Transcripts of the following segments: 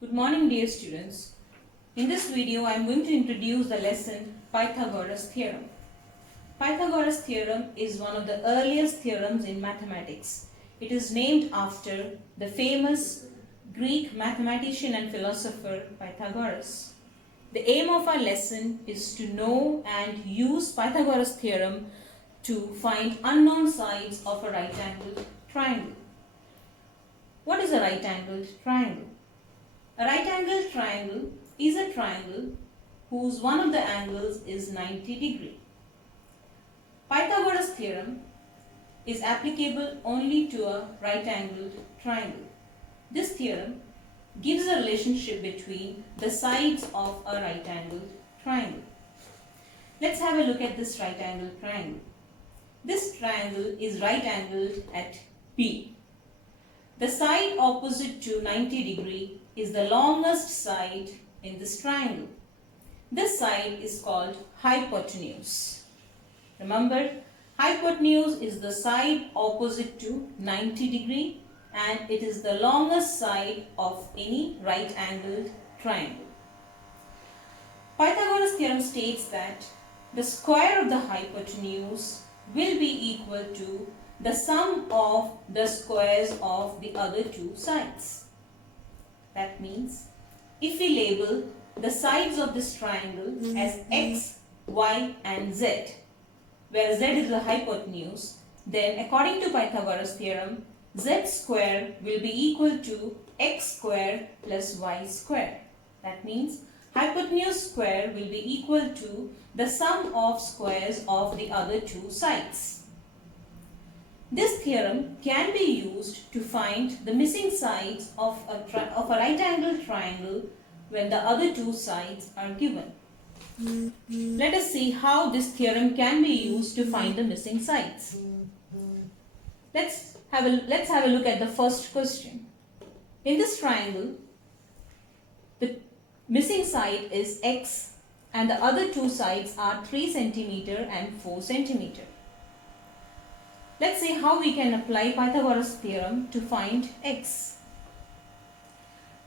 Good morning, dear students. In this video, I am going to introduce the lesson Pythagoras theorem. Pythagoras theorem is one of the earliest theorems in mathematics. It is named after the famous Greek mathematician and philosopher Pythagoras. The aim of our lesson is to know and use Pythagoras theorem to find unknown sides of a right-angled triangle. What is a right-angled triangle? A right-angled triangle is a triangle whose one of the angles is 90 degrees. Pythagoras theorem is applicable only to a right-angled triangle. This theorem gives a relationship between the sides of a right-angled triangle. Let's have a look at this right-angled triangle. This triangle is right-angled at B. The side opposite to 90 degree is the longest side in this triangle. This side is called hypotenuse. Remember, hypotenuse is the side opposite to 90 degree and it is the longest side of any right-angled triangle. Pythagoras theorem states that the square of the hypotenuse will be equal to the sum of the squares of the other two sides. That means if we label the sides of this triangle as x, y and z, where z is the hypotenuse, then according to Pythagoras theorem, z square will be equal to x square plus y square. That means hypotenuse square will be equal to the sum of squares of the other two sides. This theorem can be used to find the missing sides of a right-angled triangle when the other two sides are given. Let us see how this theorem can be used to find the missing sides. Let's have a look at the first question. In this triangle, the missing side is x and the other two sides are 3 cm and 4 cm. Let's see how we can apply Pythagoras theorem to find x.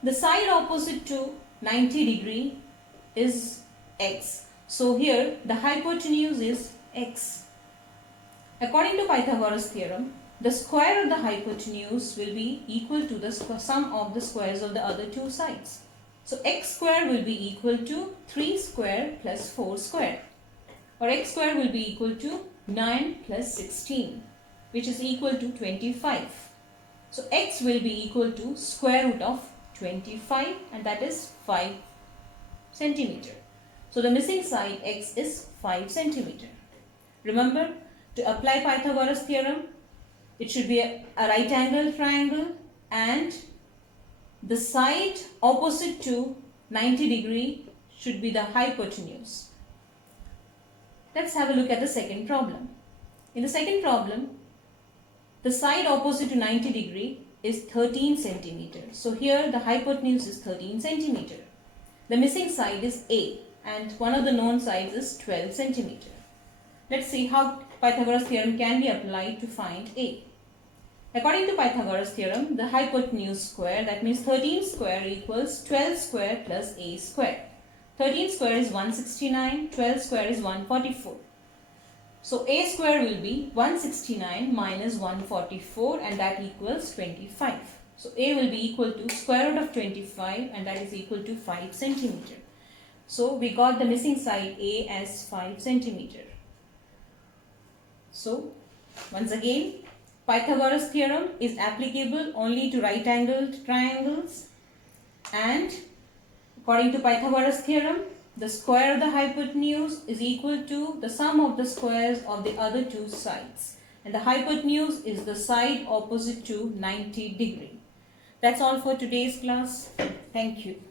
The side opposite to 90 degree is x. So here the hypotenuse is x. According to Pythagoras theorem, the square of the hypotenuse will be equal to the sum of the squares of the other two sides. So x square will be equal to 3 square plus 4 square, or x square will be equal to 9 plus 16, which is equal to 25. So x will be equal to square root of 25 and that is 5 centimeter. So the missing side x is 5 centimeter. Remember, to apply Pythagoras theorem, it should be a right angle triangle and the side opposite to 90 degree should be the hypotenuse. Let's have a look at the second problem. In the second problem, the side opposite to 90 degree is 13 centimeter. So here the hypotenuse is 13 centimeter. The missing side is A and one of the known sides is 12 centimeter. Let's see how Pythagoras theorem can be applied to find A. According to Pythagoras theorem, the hypotenuse square, that means 13 square equals 12 square plus A square. 13 square is 169, 12 square is 144. So A square will be 169 minus 144 and that equals 25. So A will be equal to square root of 25 and that is equal to 5 centimeter. So we got the missing side A as 5 centimeter. So once again, Pythagoras theorem is applicable only to right-angled triangles and according to Pythagoras theorem, the square of the hypotenuse is equal to the sum of the squares of the other two sides. And the hypotenuse is the side opposite to 90 degree. That's all for today's class. Thank you.